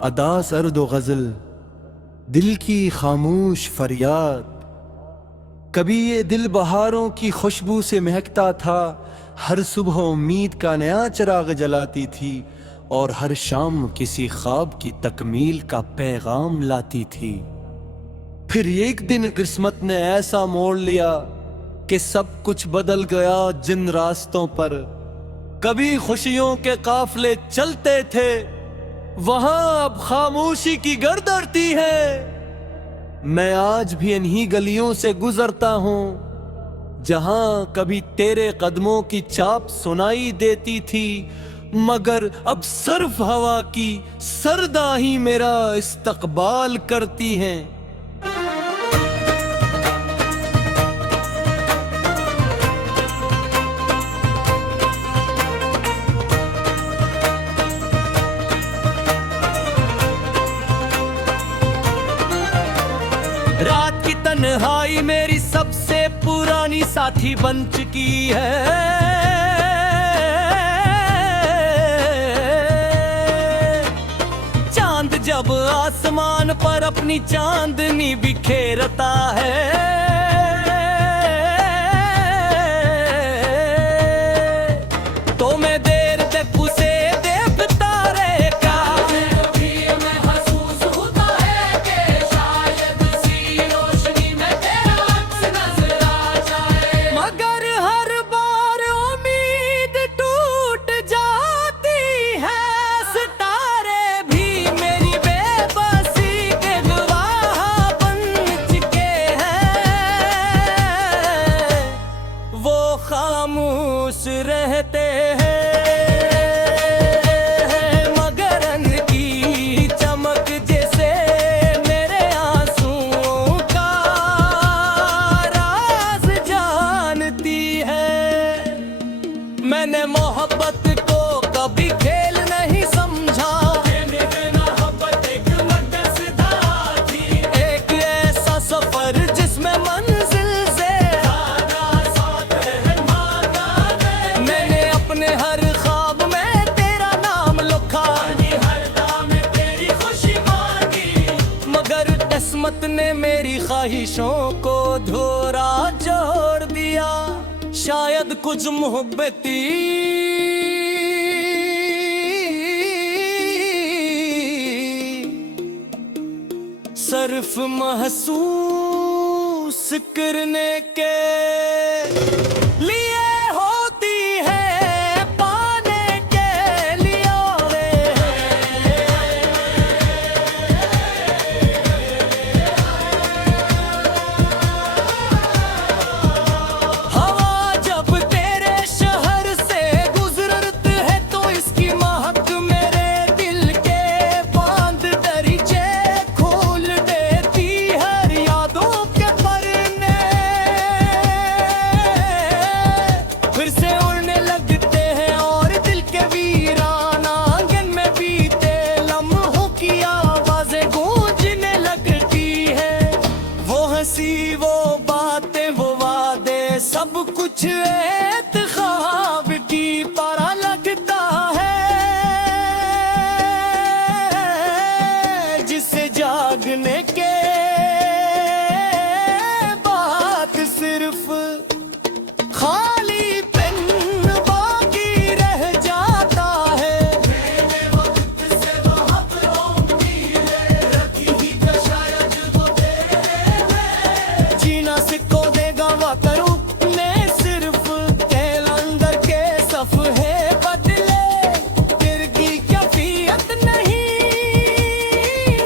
अदा सर्द व गज़ल, दिल की खामोश फरियाद। कभी ये दिल बहारों की खुशबू से महकता था, हर सुबह उम्मीद का नया चिराग जलाती थी और हर शाम किसी ख्वाब की तकमील का पैगाम लाती थी। फिर एक दिन किस्मत ने ऐसा मोड़ लिया कि सब कुछ बदल गया जिन रास्तों पर कभी खुशियों के काफले चलते थे, वहां अब खामोशी की गर्द उड़ती है। मैं आज भी इन्हीं गलियों से गुजरता हूं जहां कभी तेरे कदमों की चाप सुनाई देती थी, मगर अब सिर्फ हवा की सरदा ही मेरा इस्तकबाल करती हैं। रात की तन्हाई मेरी सबसे पुरानी साथी बन चुकी है। चांद जब आसमान पर अपनी चांदनी बिखेरता है, तो मैं देर तक उसे देखता रहता। महसूस होता है कि शायद सी रोशनी में तेरा अक्स नजर आ जाए, मगर हर बार उम्मीद टूट जाती है। सितारे भी मेरी बेबसी के गवाह बन चुके हैं, वो खामोश रहते हैं, मगर उनकी चमक जैसे मेरे आंसुओं का राज जानती है। मैंने मोहब्बत को कभी खेल नहीं समझा, एक ऐसा सफर जिसमें मंजिल से मैंने अपने हर ख्वाब में तेरा नाम लिखा, तेरी खुशी मांगी, मगर किस्मत ने मेरी ख्वाहिशों को धोरा जोड़ दिया। शायद कुछ मोहब्बती सिर्फ महसूस करने के लिए होती है, पाने के लिए हवा जब तेरे शहर से गुजरती है, तो इसकी महक मेरे दिल के बांध दरीचे खोल देती। हर यादों के पन्ने फिर से उड़ने लगते हैं और दिल के वीरान आंगन में बीते लम्हों की आवाजें गूंजने लगती है। वो हंसी, वो बातें, वो वादे, सब कुछ एक ख्वाब की तरह लगता है, जिसे जागने के बाद सिर्फ खाली पेन बाकी रह जाता है। जीना सिक्को देगा वा करूं मैं, सिर्फ तेल अंदर के सफ़े बदले, तिरकी कैफियत नहीं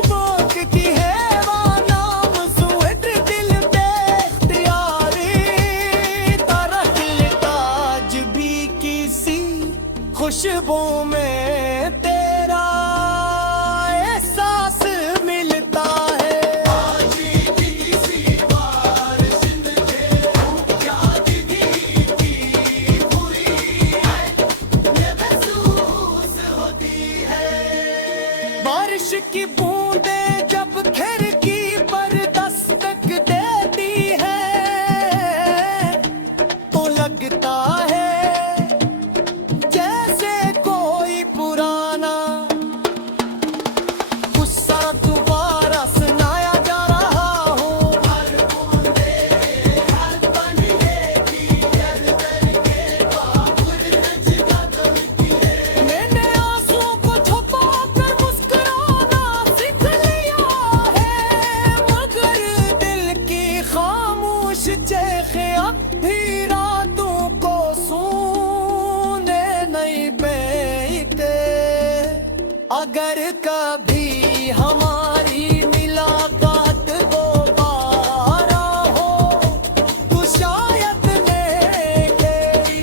बोलती है, वो नाम सुएट दिल पे इख्तियारी तरह खिलता। आज भी किसी खुशबू में तेरा एहसास मिलता है। बारिश की बूंदें जब खिड़की पर दस्तक देती है, तो लगता है जैसे कोई पुराना अगर कभी हमारी मुलाकात दोबारा हो तो शायद देखेगी।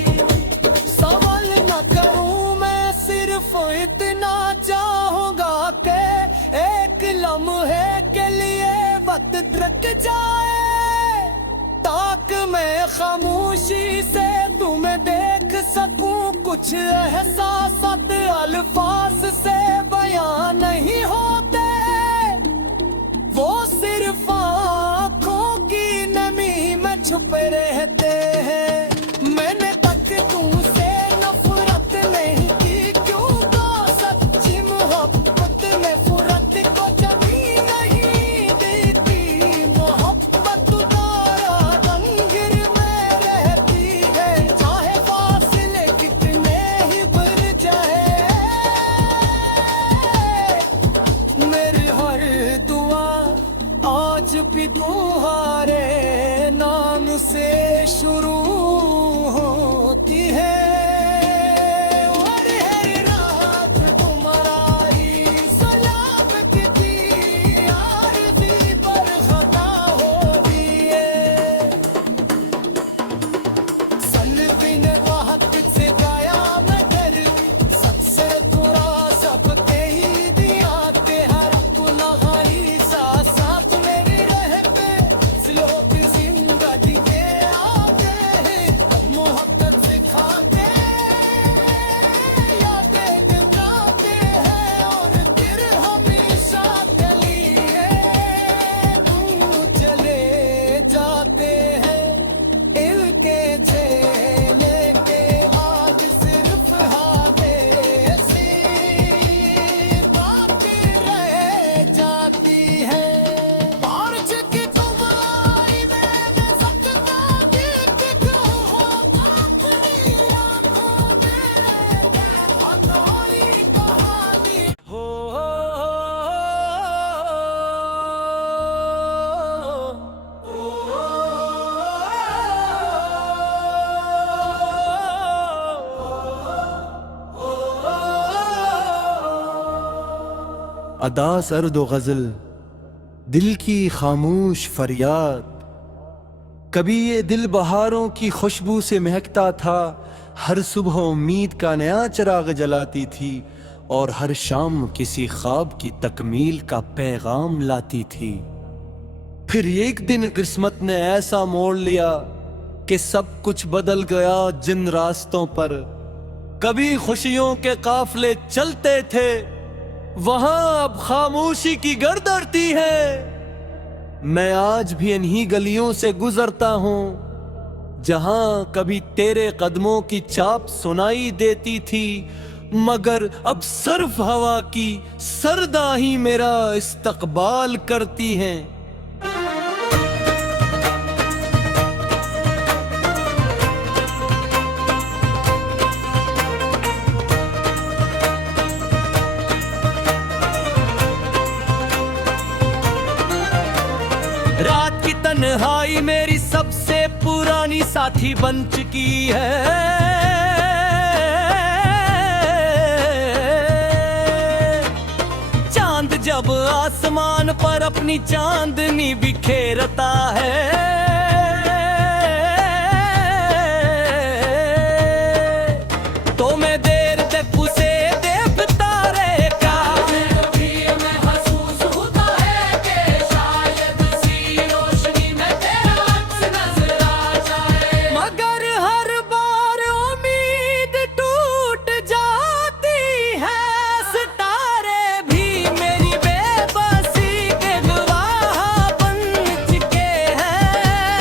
सवाल न करूं मैं, सिर्फ इतना चाहूंगा कि एक लम्हे के लिए वक्त रुक जाए, ताकि मैं खामोशी से तुम्हें देख सकूं। कुछ एहसासात अल्फाज से बयां नहीं होते, वो सिर्फ आँखों की नमी में छुपे रहते हैं। मैंने तक तुमसे नफरत नहीं की, क्यों तो सच्ची मोहब्बत में फुरत को जमी नहीं देती। मोहब्बत तारा रंगीर में रहती है, चाहे फासले कितने ही बढ़ जाए। मेरी हर दुआ आज भी तुम्हारे नाम से शुरू होती है, और हर रात तुम्हारी सलामत की आरज़ू पर खता होती है। सनबिन वक्त से गाया मैं घर, सबसे बुरा सबके ही दिया के हर गुनाही साथ साथ मेरे रहते। लोग जिंदगी के आगे मोहब्बत सिखाते, यादें जाते हैं और फिर हमेशा के लिए दूर चले जाते हैं। इनके झेले के आज सिर्फ हाथे सी बातें रह जाती है। मार्च की तुम आई मैंने सकता गीत होगा अपनी आँखों में, अधूरी कहानी हो। अदा सर्द व गज़ल, दिल की खामोश फरियाद। कभी ये दिल बहारों की खुशबू से महकता था, हर सुबह उम्मीद का नया चिराग जलाती थी, और हर शाम किसी ख्वाब की तकमील का पैगाम लाती थी। फिर एक दिन किस्मत ने ऐसा मोड़ लिया कि सब कुछ बदल गया जिन रास्तों पर कभी खुशियों के काफले चलते थे, वहां अब खामोशी की गर्दरती है। मैं आज भी इन्हीं गलियों से गुजरता हूं, जहां कभी तेरे कदमों की चाप सुनाई देती थी, मगर अब सिर्फ हवा की सरदा ही मेरा इस्तकबाल करती हैं। रात की तन्हाई मेरी सबसे पुरानी साथी बन चुकी है। चांद जब आसमान पर अपनी चांदनी बिखेरता है, तो मैं देर तक उसे देखता रहता। कभी मैं महसूस होता है कि शायद सी रोशनी में तेरा अक्स नजर आ जाए, मगर हर बार उम्मीद टूट जाती है। सितारे भी मेरी बेबसी के गवाह बन चुके हैं।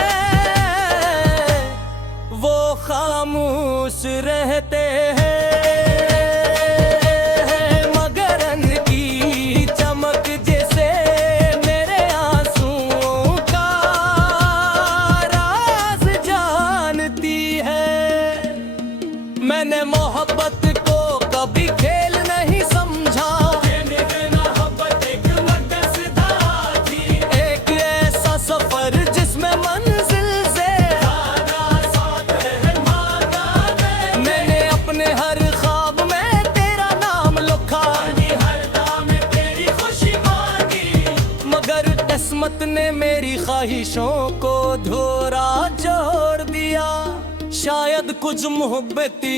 मोहब्बत ने मेरी ख्वाहिशों को धोरा जोड़ दिया। शायद कुछ मोहब्बती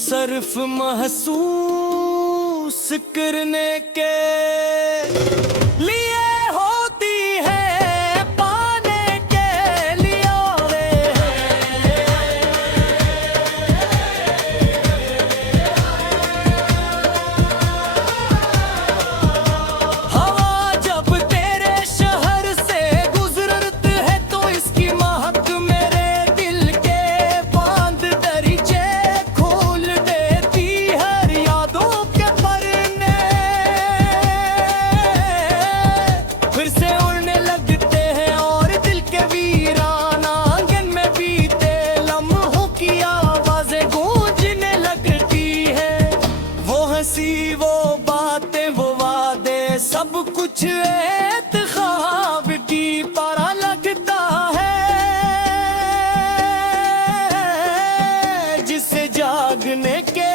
सिर्फ महसूस करने के लिए होती है, पाने के लिए हवा जब तेरे शहर से गुजरती है तो इसकी महक मेरे दिल के बांध दरीचे खोल देती। हर यादों के पन्ने फिर से उड़ने लगते हैं और दिल के वीराना आंगन में बीते लम्हों की आवाजें गूंजने लगती है। वो हंसी वो बातें वो वादे सब कुछ एक ख्वाब की तरह लगता है, जिसे जागने के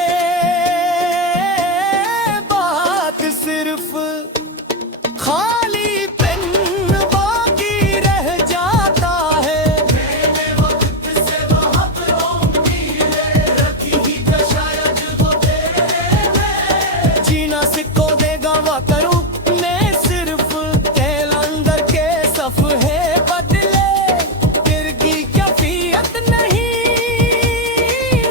बाद सिर्फ खाली पेन बाकी रह जाता है। मैंने वक्त से बहुत उम्मीदें रखी ही तो शायद वो तेरे में जीना सिक्को देगा वकरू ने सिर्फ तेल अंदर के सफ़े बदले। गिरगी कैफियत नहीं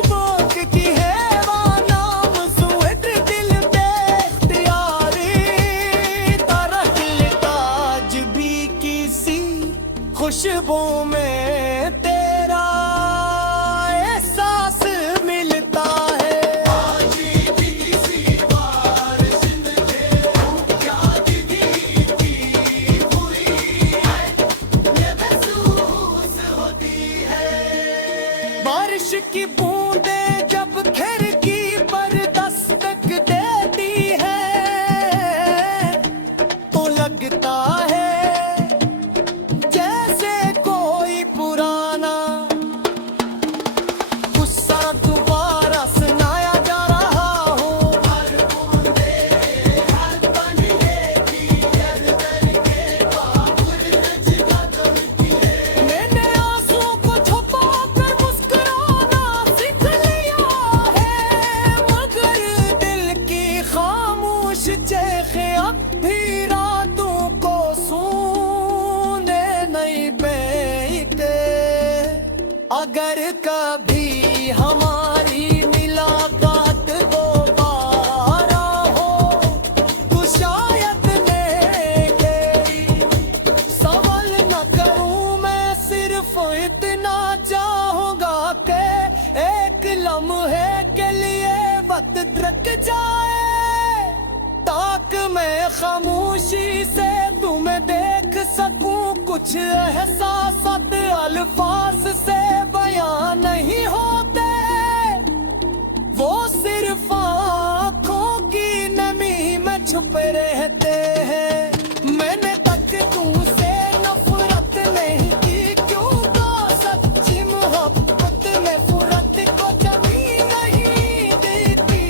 बोक की है वो नाम सुएद दिल पे इख्तियारी तरह खिलता आज भी किसी खुशबू में तेरा एहसास मिलता है। आज भी किसी बार जिंदगी याद की हुई है, ये महसूस होती है। बारिश की बूंदें जब खिड़की पर दस्तक देती है तो लगता है जैसे कोई पुराना गुस्सा दोबारा सुनाया जा रहा हो। हर बूंदे हाथ बन लेती हर करके बाबुल नजगा दमती है। मैंने आंसुओं को छुपा कर मुस्कुराना सीख लिया है, मगर दिल की खामोश चेखें अब भी रातों को सूने नहीं देते। अगर कभी हमारी मुलाकात दोबारा हो तो शायद देखे सवाल न करूं मैं, सिर्फ इतना चाहूंगा कि एक लम्हे के लिए वक्त रुक जाए, ताकि मैं खामोशी से तुम्हें देख सकूं। कुछ एहसासात अल्फाज से बयां नहीं होते, वो सिर्फ आँखों की नमी में छुपे रहते हैं। मैंने तक तुमसे नफरत नहीं की क्योंकि सच्ची मोहब्बत में फुरत को जमी नहीं देती।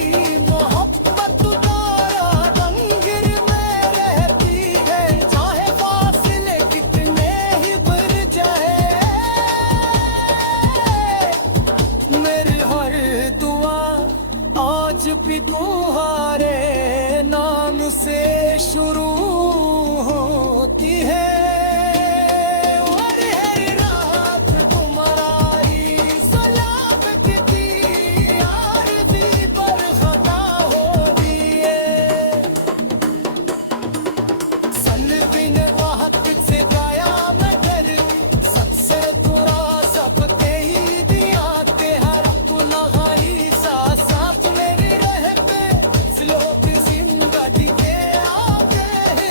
मोहब्बत तारा दंगिर में रहती है, चाहे फासले कितने ही बढ़ जाए। मेरी हर दुआ आज भी तुम्हारे नाम से शुरू होती है। और हर रात तुम्हारी सलामत की आरज़ी पर खता होती है। सल बिन वक्त से गाया मगर सबसे बुरा सबके ही दिया के हर अपना ही साथ मेरे रह पे स्लोक जिंदगी के आगे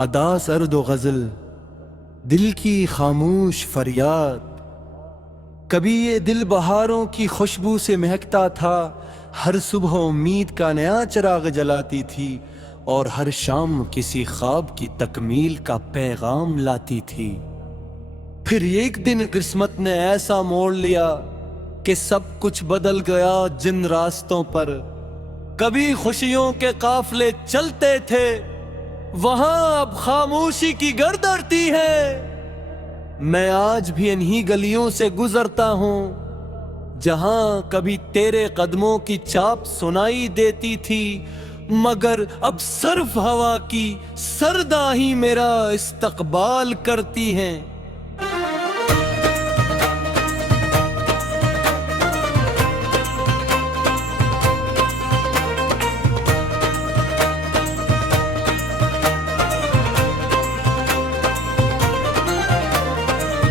अदा सर्द व गज़ल, दिल की खामोश फरियाद। कभी ये दिल बहारों की खुशबू से महकता था, हर सुबह उम्मीद का नया चिराग जलाती थी और हर शाम किसी ख्वाब की तकमील का पैगाम लाती थी। फिर एक दिन किस्मत ने ऐसा मोड़ लिया कि सब कुछ बदल गया जिन रास्तों पर कभी खुशियों के काफले चलते थे, वहां अब खामोशी की गर्दरती है। मैं आज भी इन्हीं गलियों से गुजरता हूं जहां कभी तेरे कदमों की चाप सुनाई देती थी, मगर अब सिर्फ हवा की सरदा ही मेरा इस्तकबाल करती हैं।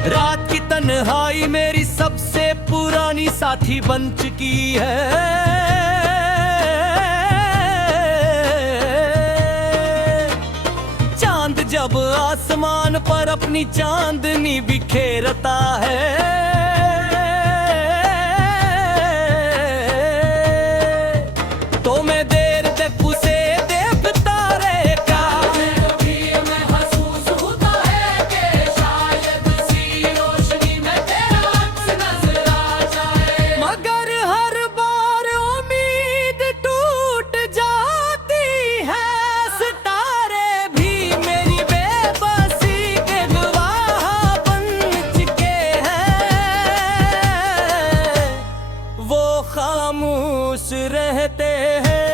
रात की तन्हाई मेरी सबसे पुरानी साथी बन चुकी है। चांद जब आसमान पर अपनी चांदनी बिखेरता है, तो मैं देर तक उसे देखता रहता। महसूस होता है कि शायद सी रोशनी में तेरा अक्स नजर आ जाए, मगर हर बार उम्मीद टूट जाती है। सितारे भी मेरी बेबसी के गवाह बन चुके हैं, वो खामोश रहते हैं।